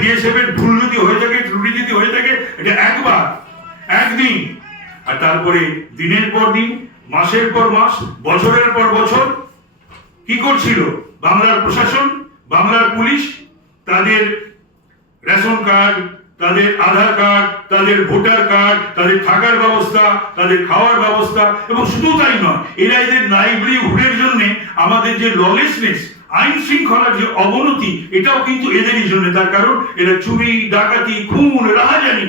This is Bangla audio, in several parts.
বিএসএফ এর ভুল যদি হয়ে থাকে, ত্রুটি যদি হয়ে থাকে, এটা একবার একদিন, আর তারপরে দিনের পর দিন, মাসের পর মাস, বছরের পর বছর কি করছিল বাংলার প্রশাসন, বাংলার পুলিশ? তাদের রেশন কার্ড, তাদের আধার কার্ড, তাদের ভোটার কার্ড, তাদের থাকার ব্যবস্থা, তাদের খাওয়ার ব্যবস্থা, এবং শুধু তাই নয়, এরা এদের লাইভলিহুডের জন্য আমাদের যে ললেসনেস, আইন শৃঙ্খলার যে অবনতি, এটাও কিন্তু এদেরই জন্য। তার কারণ এরা চুরি, ডাকাতি, খুন, রাহাজানি,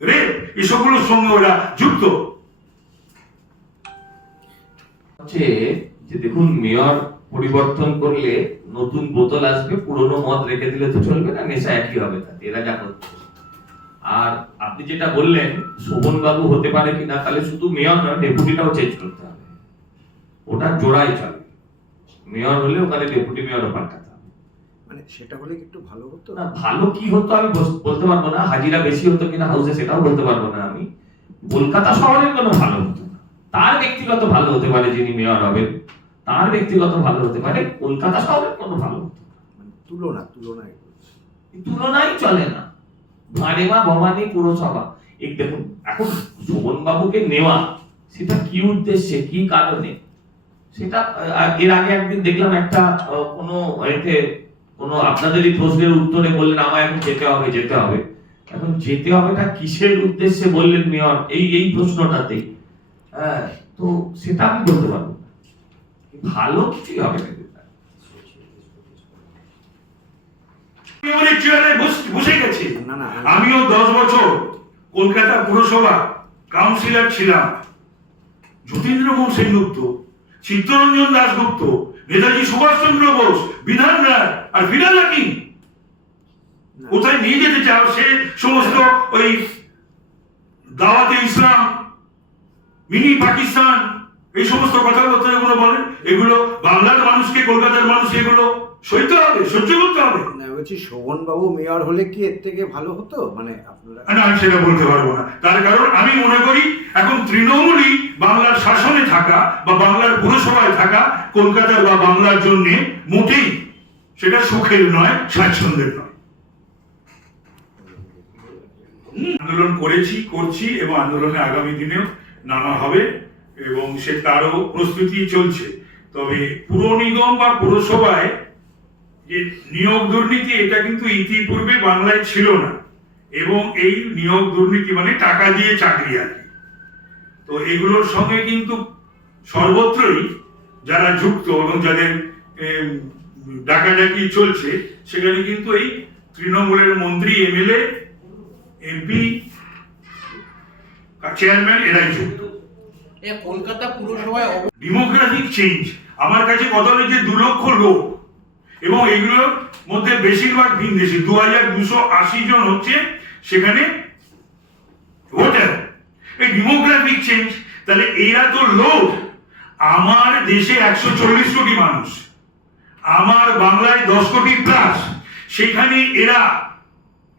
রেপ, এসবগুলোর সঙ্গে ওরা যুক্ত। যে দেখুন, মেয়র পরিবর্তন করলে নতুন বোতল আসবে, পুরনো মদ রেখে দিলে তো চলবে না, নেশা একই হবে তাতে, এরা যা করছে। আর আপনি যেটা বললেন শোভন বাবু হতে পারে কিনা, তাহলে শুধু মেয়র নয়, ডেপুটিটাও চেঞ্জ করতে হবে, ওটা জোড়াই চলে। মেয়র হলে ওখানে ডেপুটি মেয়রও পাল্টাতে হবে। মানে সেটা হলে কি একটু ভালো হতো না? ভালো কি হতো আমি বলতে পারবো না, হাজিরা বেশি হতো কিনা হাউসে সেটাও বলতে পারবো না আমি। কলকাতা শহরের কোনো ভালো হতো না, তার ব্যক্তিগত ভালো হতে পারে যিনি মেয়র হবেন, তার ব্যক্তিগত ভালো হতে পারে, কলকাতা শহরের কোনো ভালো হতো না। তুলনাই চলে না। ভারেমা ভবানী পুরসভা, এই দেখুন এখন শোভন বাবুকে নেওয়া, সেটা কি উদ্দেশ্যে, কি কারণে, সেটা এর আগে একদিন দেখলাম একটা কোনো এতে কোনো আপনাদেরই প্রশ্নের উত্তরে বললেন আমায় এখন যেতে হবে যেতে হবে। এখন যেতে হবেটা কিসের উদ্দেশ্যে বললেন মেয়র, এই প্রশ্নটাতে, হ্যাঁ, তো সেটা আমি বলতে পারবো না, ভালো কিছুই হবে না। বসে গেছে। আমিও 10 বছর কলকাতা পুরসভা কাউন্সিলর ছিলাম। যতীন্দ্রমোহন সেনগুপ্ত, চিত্তরঞ্জন দাশগুপ্ত, নেতাজি সুভাষচন্দ্র বোস, বিধান রায়, আর ফিরাল হাকিম কোথায় নিয়ে যেতে চাও? সে সমস্ত ওই দাওয়াতে ইসলাম, মিনি পাকিস্তান, এই সমস্ত কথাবার্তা এগুলো বলেন, এগুলো বাংলার মানুষকে, কলকাতার মানুষ এগুলো সইতে হবে, সহ্য করতে হবে। বলছি শোভন বাবু মেয়র হলে কি এর থেকে ভালো হতো? মানে আপনারা? না, আমি সেটা বলতে পারবো না। তার কারণ আমি মনে করি এখন তৃণমূলই বাংলার শাসনে থাকা বা বাংলার পুরসভায় থাকা কলকাতার বা বাংলার জন্য মোটেই সেটা সুখের নয়, স্বাচ্ছন্দ্যের নয়। আন্দোলন করেছি, করছি, এবং আন্দোলনে আগামী দিনেও নামা হবে, এবং সে তারও প্রস্তুতি চলছে। তবে পুর নিগম বা পুরসভায় যে নিয়োগ দুর্নীতি, এটা কিন্তু ইতিপূর্বে বাংলায় ছিল না, এবং এই নিয়োগ দুর্নীতি মানে টাকা দিয়ে চাকরি আর কি। তো এগুলোর সঙ্গে কিন্তু সর্বত্রই যারা যুক্ত এবং যাদের ডাকাডাকি চলছে, সেখানে কিন্তু এই তৃণমূলের মন্ত্রী, এমএলএ, এমপি, চেয়ারম্যান, এরাই যুক্ত। কলকাতা পুরসভায় ডেমোগ্রাফিক চেঞ্জ আমার কাছে কথা হলো যে 2 লক্ষ লোক, এবং এগুলোর মধ্যে বেশিরভাগ ভিনদেশী, 2280 জন হচ্ছে সেখানে ভোটার। এই ডেমোগ্রাফিক চেঞ্জ, তাহলে এরা তো লোক। আমার দেশে 140 কোটি মানুষ, আমার বাংলায় 10 কোটি প্লাস, সেখানে এরা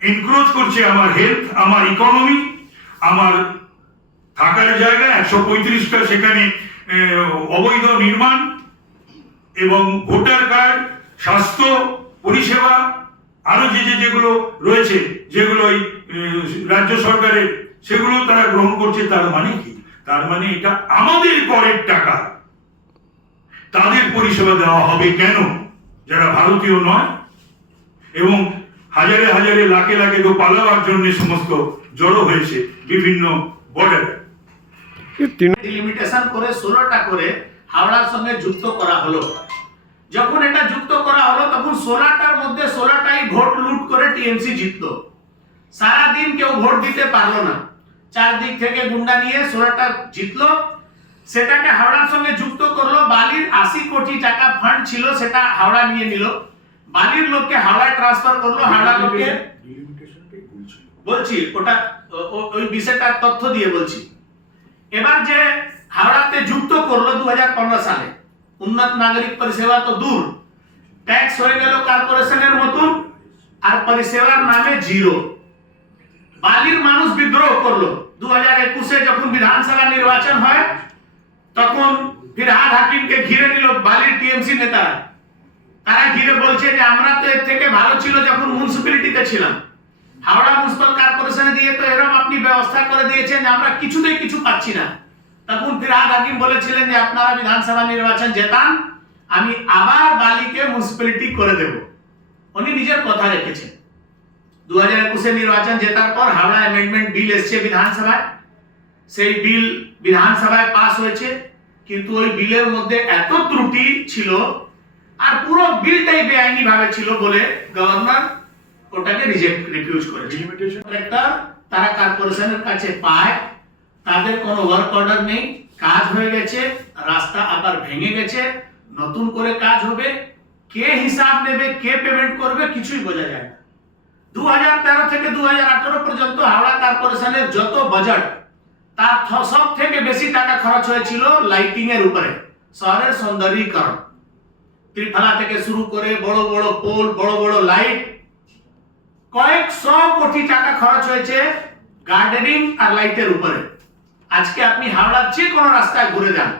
এনক্রোচ করছে আমার হেলথ, আমার ইকোনমি, আমার থাকার জায়গা 135টা সেখানে অবৈধ নির্মাণ, এবং ভোটার কার্ড, স্বাস্থ্য পরিষেবা, আরো যেগুলো রয়েছে, যেগুলো রাজ্য সরকারের, সেগুলো তারা গ্রহণ করছে। তার মানে কি? তার মানে এটা আমাদের করের টাকা, তাদের পরিষেবা দেওয়া হবে কেন, যারা ভারতীয় নয়, এবং হাজারে হাজারে লাখে লাখে তো পালাবার জন্য সমস্ত জড়ো হয়েছে বিভিন্ন বর্ডারে। লিমিটেশন করে 16টা করে হাওড়ার সঙ্গে যুক্ত করা হলো। যখন এটা যুক্ত করা হলো তখন 16টার মধ্যে 16টাই ভোট লুট করে টিএমসি জিতলো। সারা দিন কেউ ভোট দিতে পারলো না, চারদিক থেকে গুন্ডা নিয়ে 16টা জিতলো। সেটাকে হাওড়ার সঙ্গে যুক্ত করলো। বালির 80 কোটি টাকা ফান্ড ছিল, সেটা হাওড়া নিয়ে নিল। বালির লোককে হাওড়ায় ট্রান্সফার করলো, হাওড়া লোককে বলছি ওটা ওই বিষয়টার তথ্য দিয়ে বলছি। এবার যে হাওড়াতে যুক্ত করলো 2015 সালে, উন্নত নাগরিক পরিষেবা তো দূর, ট্যাক্স হয়ে গেল কর্পোরেশনের মতন, আর পরিষেবার নামে জিরো। বালির মানুষ বিদ্রোহ করলো। 2021-এ যখন বিধানসভা নির্বাচন হয়, তখন ফিরহাদ হাকিমকে ঘিরে নিল বালির টিএমসি নেতারা। তারা ঘিরে বলছে যে আমরা তো এর থেকে ভালো ছিল যখন মিউনিসিপ্যালিটিতে ছিলাম, হাওড়া মিউনিসিপাল কর্পোরেশনে দিয়ে তো এরকম আপনি ব্যবস্থা করে দিয়েছেন যে আমরা কিছুতেই কিছু পাচ্ছি না। তখন ফিরহাদ হাকিম বলেছিলেন যে আপনারা বিধানসভা নির্বাচন জেতান, আমি আবার বালিকে মিউনিসিপ্যালিটি করে দেব। উনি নিজের কথা রেখেছেন। 2021 নির্বাচন জেতার পর হাওড়া অ্যামেন্ডমেন্ট বিল এসছে বিধানসভায়, সেই বিল বিধানসভায় পাস হয়েছে, কিন্তু ওই বিলের মধ্যে এত ত্রুটি ছিল আর পুরো বিলটাই বেআইনি ভাবে ছিল বলে গভর্নর ওটাকে রিফিউজ করেছে। কলেক্টর তারা কর্পোরেশনের কাছে পায়, তাদের কোনো ওয়ার্ক অর্ডার নেই, কাজ হয়ে গেছে, রাস্তা আবার ভেঙে গেছে, নতুন করে কাজ হবে, কে হিসাব নেবে, কে পেমেন্ট করবে কিছুই বোঝা যায় না। 2013 থেকে 2018 পর্যন্ত হাওড়া কর্পোরেশনের যত বাজেট তার সব থেকে বেশি টাকা খরচ হয়েছিল লাইটিং এর উপরে, শহরের সৌন্দর্যীকরণ, ত্রিফলা থেকে শুরু করে বড় বড় পোল, বড় বড় লাইট, কয়েকশো কোটি টাকা খরচ হয়েছে গার্ডেনিং আর লাইটের উপরে। আজকে আপনি হাওড়ার যে কোনো রাস্তায় ঘুরে যান,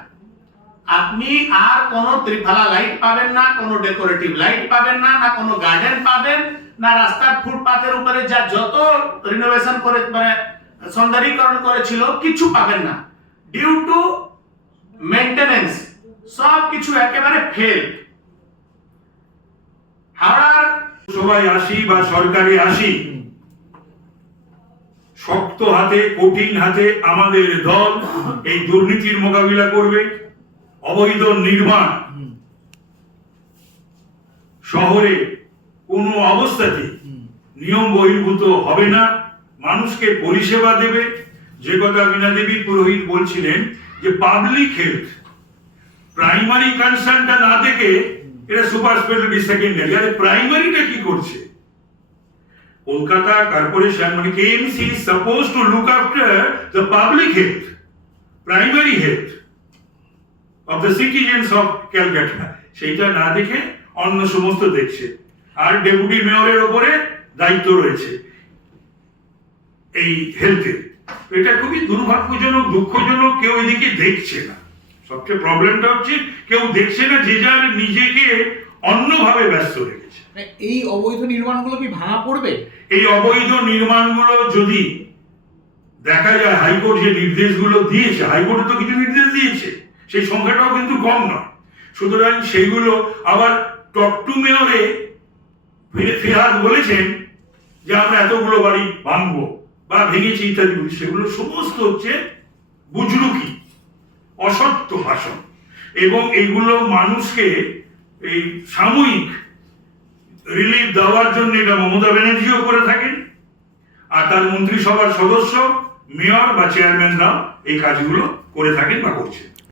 আপনি আর কোনো ত্রিফলা লাইট পাবেন না, কোনো ডেকোরেটিভ লাইট পাবেন না, না কোনো গার্ডেন পাবেন না, রাস্তার ফুটপাথের উপরে যা যত রিনোভেশন করে মানে সৌন্দর্যীকরণ করেছিল কিছু পাবেন না। ডিউ টু মেইনটেনেন্স সব কিছু একেবারে ফেল। হাওড়ার সবাই আসি বা সরকারে আসি, শক্ত হাতে কঠিন হাতে আমাদের দল এই দুর্নীতির মোকাবিলা করবে। অবৈধ নির্মাণ শহরে কোনো অবস্থাতে নিয়ম বহির্ভূত হবে না, মানুষকে পরিষেবা দেবে। যে কথা বীণা দেবী পুরোহিত বলছিলেন যে পাবলিক হেলথ প্রাইমারি কনসার্নটা না দেখে এটা সুপার স্পেশালিটি সেকেন্ডারি, আরে প্রাইমারিটা কি করছে? কলকাতা কর্পোরেশন মানে KMC is supposed to look after the public health, primary health of the citizens of Calcutta, সেইটা না দেখে অন্য সমস্ত দেখছে। আর ডেপুটি মেয়রের উপরে দায়িত্ব রয়েছে এই হেলথের। এটা খুবই দুর্ভাগ্যজনক, দুঃখজনক, কেউ এদিকে দেখছে না। সবচেয়ে প্রবলেমটা হচ্ছে কেউ দেখছে না, যে যার নিজেকে অন্যভাবে ব্যস্ত রেখেছে। এই অবৈধ নির্মাণগুলো কি ভাঙা পড়বে? এই অবৈধ নির্মাণগুলো যদি দেখা যায়, হাইকোর্ট যে নির্দেশগুলো দিয়েছে, হাইকোর্ট তো কিছু নির্দেশ দিয়েছে, সেই সংখ্যাটাও কিন্তু কম নয়। সুতরাং সেইগুলো আবার টক টু মেয়রে ফিরহাদ বলেছেন যে আমরা এতগুলো বাড়ি ভাঙবো বা ভেঙেছি ইত্যাদি, সেগুলো সমস্ত হচ্ছে বুজরুকি, অসত্য ভাষণ। এবং এগুলো মানুষকে এই সাময়িক রিলিফ দেওয়ার জন্য এটা মমতা ব্যানার্জিও করে থাকেন, আর তার মন্ত্রিসভার সদস্য, মেয়র বা চেয়ারম্যানরা এই কাজগুলো করে থাকেন বা করছেন।